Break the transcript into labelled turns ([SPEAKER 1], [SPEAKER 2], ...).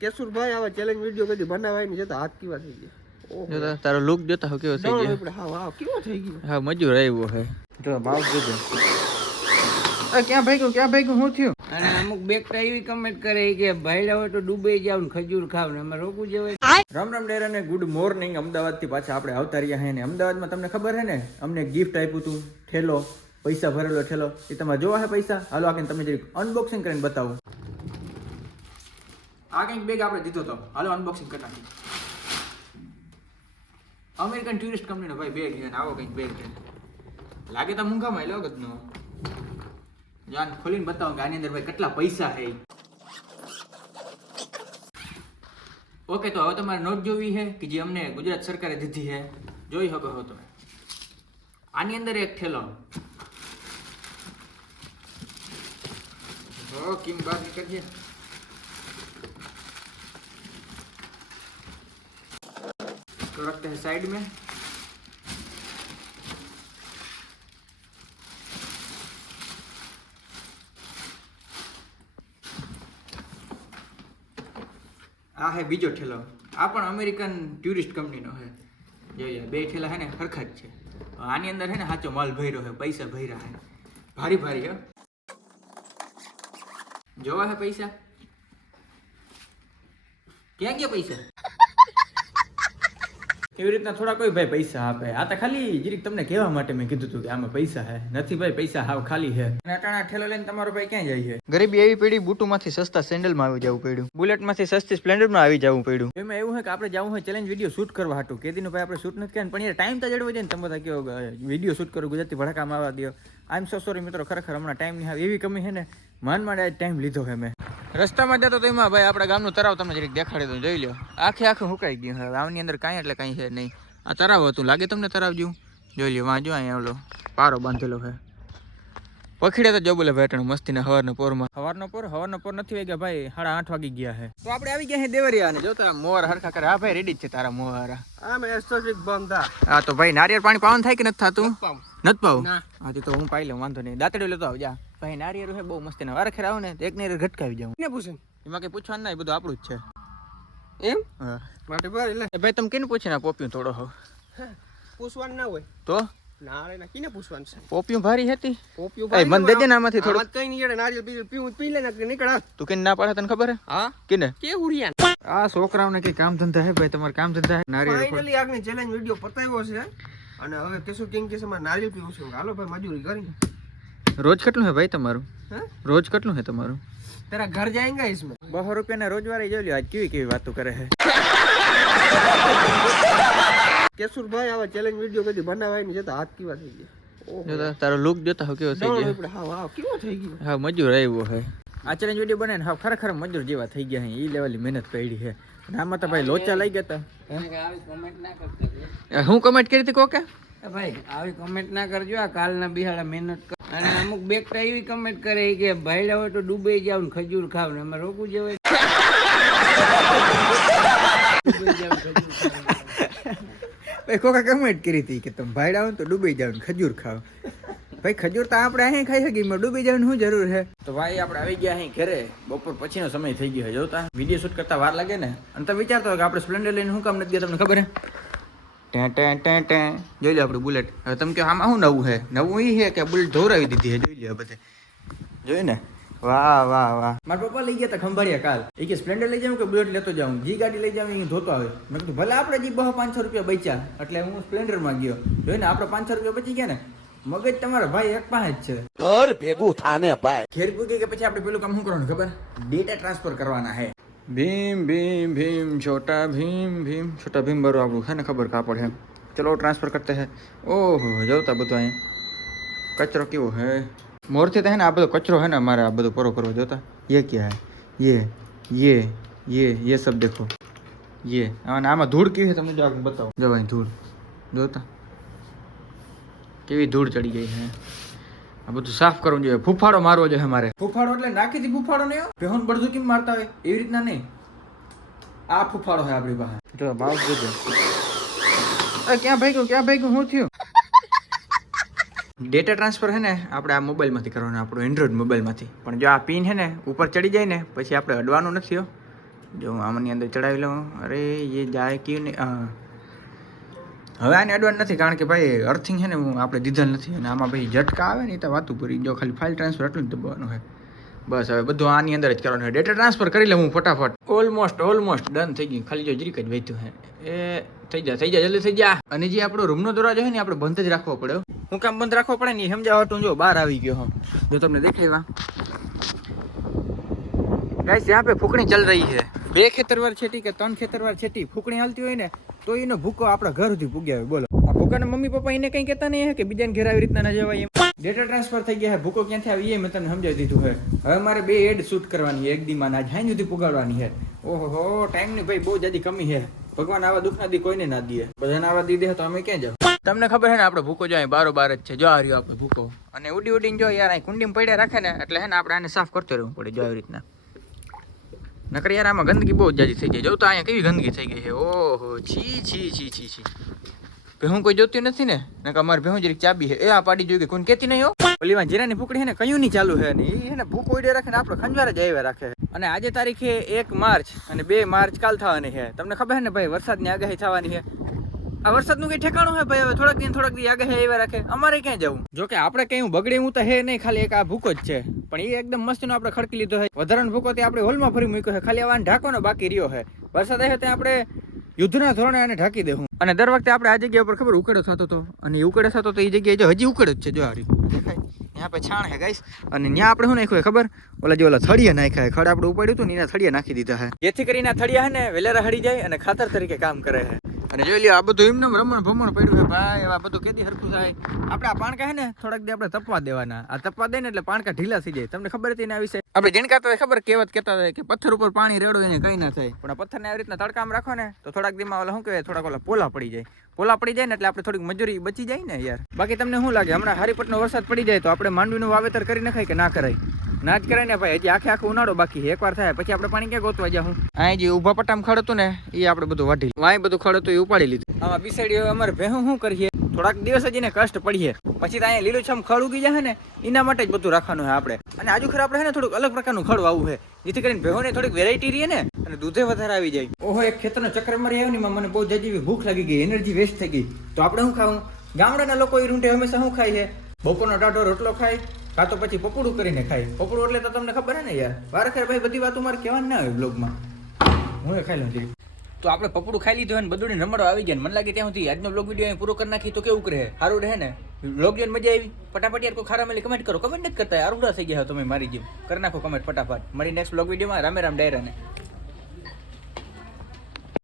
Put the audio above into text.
[SPEAKER 1] કેશુરભાઈ આવા challenge video કદી બનાવાય ને જતા હાથ કીવા થઈ ગયા.
[SPEAKER 2] તારો લુક જોતા હો કેવો થઈ ગયો.
[SPEAKER 1] હા હા કેવો થઈ ગયો?
[SPEAKER 2] હા મજૂર આવ્યો હે. જો માઉસ જોજો અ ક્યાં ભાગ્યું ક્યાં ભાગ્યું શું થયું?
[SPEAKER 3] અને અમુક બેકટા એવી કમેન્ટ કરે કે ભાઈડા હોય તો ડૂબે જાવ ને ખજૂર ખાવ ને. અમે રોકવું જવાય
[SPEAKER 2] રામ રામ ડેરા અને ગુડ મોર્નિંગ અમદાવાદથી પાછા આપણે આવતા રહ્યા હે ને. અમદાવાદમાં તમને ખબર હે ને? અમને ગિફ્ટ આપ્યું હતું ઠેલો. પૈસા ભરેલો ઠેલો. એ તમારે જોવા હે પૈસા? હાલો આને તમે જરીક અનબોક્સિંગ કરીને બતાવું. આ કંઈક બેગ આપણે દીધો હતો હાલો અનબોક્સિંગ કરી નાખીએ. અમેરિકન ટુરિસ્ટ કંપનીનો ભાઈ બેગ છે આવો કંઈક બેગ છે. લાગે તો મૂંઘામાં એ વખતનો જાન ખોલીને બતાવો કે આની અંદર ભાઈ કેટલા પૈસા છે. ઓકે તો હવે તમારે નોટ જોવી છે કે જે અમને ગુજરાત સરકારે દીધી છે. જોઈ શકો છો તમે. આની અંદર એક થેલો. કિમ બહાર तो रखते हैं साइड में આ હે બીજો ઠેલો આ પણ અમેરિકન ટુરિસ્ટ કંપનીનો છે જોઈએ બે ઠેલા હે ને સરખા જ છે આની અંદર હે ને સાચો માલ ભર્યો છે પૈસા ભર્યા હે ભારી ભારી હે જોવા હે પૈસા ક્યાં ગયા પૈસા એવી રીતના થોડા કોઈ ભાઈ પૈસા આપે. આ તો ખાલી જરીક તમને કહેવા માટે મેં કીધું હતું કે આમાં પૈસા હે. નથી ભાઈ પૈસા હાવ ખાલી હે. અટાણા ઠેલો લઈને તમારો ભાઈ ક્યાં જાય છે? ગરીબી એવી પડી બુટુમાંથી સસ્તા સેન્ડલમાં આવી જવું પડ્યું. બુલેટમાંથી સસ્તી સ્પ્લેન્ડરમાં આવી જવું પડ્યું. એમાં એવું છે કે આપણે જવું હોય ચેલેન્જ વીડિયો શૂટ કરવા હતું કેદીનો ભાઈ આપણે શૂટ નથી કર્યા પણ યાર ટાઈમ તો જડવો જાય ને. તમે બધા કયો વીડિયો શૂટ કરો ગુજરાતી ભડકામાં આવવા દો. આઈ એમ સો સોરી મિત્રો ખરેખર હમણાં ટાઈમ નહીં આવે એવી કમી છે ને માન માટે ટાઈમ લીધો છે મેં. રસ્તામાં જતો તો એમાં ભાઈ આપણા ગામનું તરાવ તમને જરીક દેખાડી દઉં જોઈ લો આખે આખું હુકાઈ ગયું હવે. આની અંદર કાંઈ એટલે કાંઈ છે નહીં. આ તરાવ હતું. લાગે તમને તરાવ જેવું જોઈ લ્યો વાંચો અહીંયા ઓલો પારો બાંધેલો છે. પખીડે તો જો બોલે વેટણ મસ્તીના હવારનો પોરમાં. હવારનો પોર હવારનો પોર નથી વાગ્યા ભાઈ સાડા આઠ વાગી ગયા છે તો આપણે આવી ગયા છે દેવરિયા ને જોતા મોર હરખા કરે. હા ભાઈ રેડી જ છે તારા મોર
[SPEAKER 1] બંધ. થા
[SPEAKER 2] હા તો ભાઈ નારિયેળ પાણી પાવન થાય કે નથી થતું? નથી પાવું. હા તો હું પાઈ લઉં વાંધો નહીં. દાંતડી લેતો આવજા. ભાઈ નારિયેળ છે બહુ મસ્તી વાર ખેર આવું ને એક ને ઘટકાવી જાઉં.
[SPEAKER 1] ને પૂછે.
[SPEAKER 2] એમાં કઈ પૂછવાનું નહીં બધું આપણું જ છે.
[SPEAKER 1] એમ? માટે
[SPEAKER 2] ભાઈ તમે કેને પૂછીને પોપ્યું થોડો હો
[SPEAKER 1] પૂછવાનું ના હોય.
[SPEAKER 2] તો? નારે ભારી હતી.
[SPEAKER 1] પોપિયું
[SPEAKER 2] મન દેજે
[SPEAKER 1] કઈ નહીં જડે નારિયેલ પીવું પી લે ને નીકળ
[SPEAKER 2] કે ના પાડે ખબર હા? કીને?
[SPEAKER 1] કે ઉરિયા
[SPEAKER 2] આ છોકરાઓને કે કામ ધંધા હે ભાઈ? તમારે કામ ધંધા હે? નારિયેલ
[SPEAKER 1] ફાઇનલી ચેલેન્જ વિડિયો પતાવ્યો છે. અને હવે કેશું કિંગ કે મારે નારિયેલ પીવું છે.
[SPEAKER 2] રોજ કેટલું હે ભાઈ તમારું?
[SPEAKER 1] હે?
[SPEAKER 2] રોજ કેટલું હે તમારું?
[SPEAKER 1] તારા ઘર જાય ઇસમે
[SPEAKER 2] બસો રૂપિયાના રોજવારે જોઈ લ્યો આજ કેવી કેવી વાતો કરે હે?
[SPEAKER 1] કેશુરભાઈ આવા ચેલેન્જ વીડિયો કદી બનાવાય ને જતા હાથ કેવા થઈ ગયા?
[SPEAKER 2] તારો લુક જોતા હો કેવો થઈ ગયો.
[SPEAKER 1] હા હા કેવો થઈ ગયો?
[SPEAKER 2] હા મજૂર આવ્યો હે. આ ચેલેન્જ વીડિયો બને ને હા ખરેખર મજૂર જેવા થઈ ગયા હે. ઈ લેવલની મહેનત પડી છે અને આમાં તો ભાઈ લોચા લઈ ગયા તા
[SPEAKER 3] કમેન્ટ ના કરતા
[SPEAKER 2] હું કમેન્ટ કરી હતી કોકે?
[SPEAKER 3] ભાઈ આવી કમેન્ટ ના કરજો. આ કાલના બિહાડા મહેનત કર. અને અમુક બેકટા એવી કમેન્ટ કરે કે ભાઈડા હોય તો ડૂબાઈ જાવ ને ખજૂર ખાવ ને. એમાં રોકવું જવાય ડૂબાઈ જાવ ને ખજૂર ખાવ.
[SPEAKER 2] ભાઈ કોકે કમેન્ટ કરી હતી કે તમે ભાઈડા આવો તો ડૂબી જાવ ખજૂર ખાવ ભાઈ ખજૂર તો આપણે અહીં ખાઈ શકીએ પણ ડૂબી જવાની શું જરૂર છે? તો ભાઈ આપણે આવી ગયા અહીં ઘરે. બપોર પછીનો સમય થઈ ગયો જોતા. વીડિયો શૂટ કરતા વાર લાગે ને? અને તમે વિચારતો હોય કે આપણે સ્પ્લેન્ડર લઈને શું કામ નથી ગયા તમને ખબર હે ટેં ટેં ટેં ટેં. જોઈ લો આપણે બુલેટ હવે તમે કહો આમાં શું નવું છે? નવું એ છે કે બુલેટ ધોરાવી દીધી છે જોઈ લો બધે. જોયું ને? વાહ વાહ વાહ. મારા પપ્પા લઈ ગયા હતા ખંભાળિયા કાલ. એ કે સ્પ્લેન્ડર લઈ જાઉં કે બુલેટ લેતો જાઉં? જી ગાડી લઈ જાઉં એ ધોતો આવે. મેં કીધું ભલે આપણે જી બહુ પાંચસો રૂપિયા બચ્યા એટલે હું સ્પ્લેન્ડરમાં ગયો. જોઈને ને આપણે પાંચસો રૂપિયા બચી ગયા ને મગજ તમારા ભાઈ એક પાસે જ છે.
[SPEAKER 4] ઘર ભેગું થાને ભાઈ.
[SPEAKER 2] ઘેર પૂગી કે પછી આપણે પેલું કામ શું કરવાનું ખબર? ડેટા ટ્રાન્સફર કરવાના હે. ભીમ ભીમ ભીમ છોટા ભીમ ભીમ. છોટા ભીમ બરો આપણું છે ને ખબર કાપડ હે ચલો ટ્રાન્સફર કરતે હે. ઓહો જોતા બધું અહીંયા કચરો કેવો હે? मूर्ति तो है ना आप बो कचरो है ना हमारे आप तो बो पर जो था ये क्या है? ये ये ये ये सब देखो। ये आम धूड़ क्यों है जो आगे बताओ जो भाई धूल जो था केवी धूड़ चढ़ी गई है। अब तो साफ़ करूँ जो फुफाड़ो मारो जो हमारे। फुफाड़ो એટલે નાખી દી ફુફાડો ને પેહોન બડજો કેમ મારતા હે એવી રીતના ને આ ફુફાડો હે આપણી બહા જો માઉસ જો એ ક્યાં ભાઈ ગયો ક્યાં ડેટા ટ્રાન્સફર છે ને, આપણે આ મોબાઈલમાંથી કરવાનું, આપણું એન્ડ્રોઈડ મોબાઈલમાંથી પણ જો આ પિન છે ને, ઉપર ચડી જાય ને, પછી આપણે અડવાનું નથી જો હું આમાંની અંદર ચડાવી લઉં, અરે એ જાય કે નહીં હવે આને અડવાનું નથી, કારણ કે ભાઈ અર્થિંગ છે ને, હું આપણે દીધેલ નથી. અને આમાં ભાઈ ઝટકા આવે ને, એ તો વાતું પૂરી. જો ખાલી ફાઇલ ટ્રાન્સફર એટલું જ દબાવવાનું છે બસ, હવે બધું આની અંદર જ કરવાનું હોય. ડેટા ટ્રાન્સફર કરી લઉં હું ફટાફટ. ઓલમોસ્ટ ઓલમોસ્ટ ડન થઈ ગયું. ખાલી જો જરીક જ વહેતું હે એ, થઈ જાય થઈ જાય જલ્દી થઈ જા. અને જે આપણો રૂમનો દરવાજો છે ને આપણે બંધ જ રાખવો પડે હું કામ બંધ રાખવો પડે નહીં ને સમજાવટું જો બહાર આવી ગયો હું. જો તમને દેખાય વા ગાઈસ ત્યાં પે ફૂકણી ચાલ રહી છે. બે ખેતરવાર છેટી કે ત્રણ ખેતરવાર છેટી ફૂકણી હાલતી હોય ને, તો એનો ભૂકો આપણા ઘર સુધી પૂગ્યા હોય બોલો. આ ભૂકાના મમ્મી પપ્પા એને કઈ કહેતા નહીં કે બીજાને ઘેર આવી રીતના ના જવાય એમ. ડેટા ટ્રાન્સફર થઈ ગયા છે ભૂકો ક્યાંથી આવી એ મેં તમને સમજાવી દીધું છે હવે મારે બે એડ શૂટ કરવાની એક દીમાં આજ હાઈ સુધી પુગાડવાની છે ઓહો ટાઈમની ભાઈ બહુ જલ્દી કમી હે. ભગવાન આવા દુઃખ ના દી કોઈને ના દે બધાને આવા દીધે તો અમે ક્યાં જાવ તમને ખબર છે ને, આપણે ભૂકો જો અહીં બારો બાર જ છે. જો આ રહ્યો આપણે ભૂકો. અને ઉડી ઉડીને જો યાર અહીં કુંડીમાં પડ્યા રાખે ને, એટલે હે ને આપણે આને સાફ કરતો રહેવું પડે જો આવી રીતના. નકર યાર આમાં ગંદકી બહુ જાજી થઈ ગઈ જો તો અહીંયા કેવી ગંદકી થઈ ગઈ છે. ઓહો, છી છી છી છી છી. ભેહું કોઈ જોતી નથી ને? નકર અમારે ભેહું જરીક ચાબી છે. એ આ પાડી જોઈ કે કોઈને કહેતી નહીં હો. ઓલીમાં જીરાની ફૂકડી છે ને, કયું નહીં ચાલુ છે ને? એ ને ભૂખ ઓઈડે રાખે ને, આપણે ખંજવારે જ આવ્યા રાખે. અને આજે તારીખે એક માર્ચ અને બે માર્ચ કાલ થવાની છે. તમને ખબર છે ને ભાઈ, વરસાદની આગાહી થવાની છે. આ વરસાદનું કઈ ઠેકાણું હે ભાઈ? હવે થોડાક દિન થોડાક દી આગળ એવા રાખે. અમારે ક્યાં જવું? જો કે આપણે કઈ બગડે હું તો હે નહીં ખાલી એક આ ભૂકો જ છે. પણ એ એકદમ મસ્તીનો આપણે ખડકી લીધો છે વધારાનો ભૂકો તે આપણે હોલમાં ફરી મૂક્યો છે ખાલી આવા ઢાંકવાનો બાકી રહ્યો છે વરસાદ આવે ત્યાં આપણે યુદ્ધના ધોરણે આને ઢાંકી દેવું અને દર વખતે આપણે આ જગ્યા ઉપર ખબર ઉકેડો થતો હતો અને ઉકેડો થતો તો એ જગ્યાએ જો હજી ઉકેડો જ છે જો હારી ત્યાં પછી છાણ હે ગાઈસ અને ત્યાં આપણે શું નાખ્યું ખબર? ઓલા જે ઓલા થળિયા નાખ્યા ખડ આપણે ઉપાડ્યું હતું ને એના થળિયા નાખી દીધા હે. જેથી કરીને થળિયા હે ને વેલેરા હળી જાય અને ખાતર તરીકે કામ કરે છે અને જોઈ લ્યો, આ બધું એમને રમણ ભમણ પડ્યું ભાઈ આ બધું કેદી હરખું થાય. આપણે આ પાણકા ને, થોડાક દે આપણે તપવા દેવાના. આ તપવા દે ને એટલે પાણકા ઢીલા થઈ જાય. તમને ખબર હતી એના વિશે? આપણે જીણકા તો ખબર કહેવત કહેતા હતા કે પથ્થર ઉપર પાણી રેડો એને કઈ ના થાય. પણ આ પથ્થરને આવી રીતના તડકામાં રાખો ને, તો થોડાક દીમાં ઓલા શું કહેવાય, થોડાક ઓલા પોલા પડી જાય. પોલા પડી જાય ને એટલે આપણે થોડીક મજૂરી બચી જાય ને યાર. બાકી તમને શું લાગે? હમણાં હારીપટનો વરસાદ પડી જાય તો આપણે માંડવીનું વાવેતર કરી નખાય કે ના કરાય? ના જ કરાય ને ભાઈ હજી આખે આખો ઉનાળો બાકી છે. એકવાર થાય પછી આપણે પાણી ક્યાં ગોતવા જાઉં? અહીં જે ઊભા પટામ ખડ હતું ને એ આપણે બધું વાઢી વાય બધું ખડ હતું એ ઉપાડી લીધું. આમાં બિસાડી અમારે ભેહું શું કરીએ? થોડાક દિવસ જ એને કષ્ટ પડીએ પછી તો અહીંયા લીલુંછમ ખડ ઉગી જાય ને એના માટે જ બધું રાખવાનું છે આપણે. અને આજુ ખરા આપણે છે ને થોડુંક અલગ પ્રકારનું ખડ વાવવું છે. જેથી કરીને ભેહોને થોડીક વેરાયટી રહીએ ને અને દૂધે વધારે આવી જાય. ઓહો એક ખેતરનો ચક્કર મારી આવ્યો ને મને બહુ જજી ભૂખ લાગી ગઈ એનર્જી વેસ્ટ થઈ ગઈ. તો આપણે શું ખાવું? ગામડાના લોકો એ રૂંટે હંમેશા શું ખાય છે? બપોરનો ટાઢો રોટલો ખાય કાં તો પછી પપડું કરીને ખાય. પપડું એટલે તો તમને ખબર ને યાર. વારે ખેર ભાઈ બધી વાતો મારે કહેવાની ના હોય બ્લોગમાં હું ખાઈ લઉં જરી તો આપણે પપડું ખાઈ લીધું અને બધું રમડો આવી ગયા મને લાગે ત્યાં સુધી આજનો બ્લોગ વીડિયો અહીં પૂરો કરી નાખી. તો કેવું રહે સારું રહે ને? બ્લોગ જોઈને મજા આવી? ફટાફટ યાર કોઈ ખારા મળી કમેન્ટ કરો. કમેન્ટ નથી કરતા. યાર થઈ ગયા તમે મારી જેમ. કરી નાખો કમેન્ટ ફટાફટ. મારી નેક્સ્ટ બ્લોગ વિડીયોમાં રામે રામ ડાયરાને.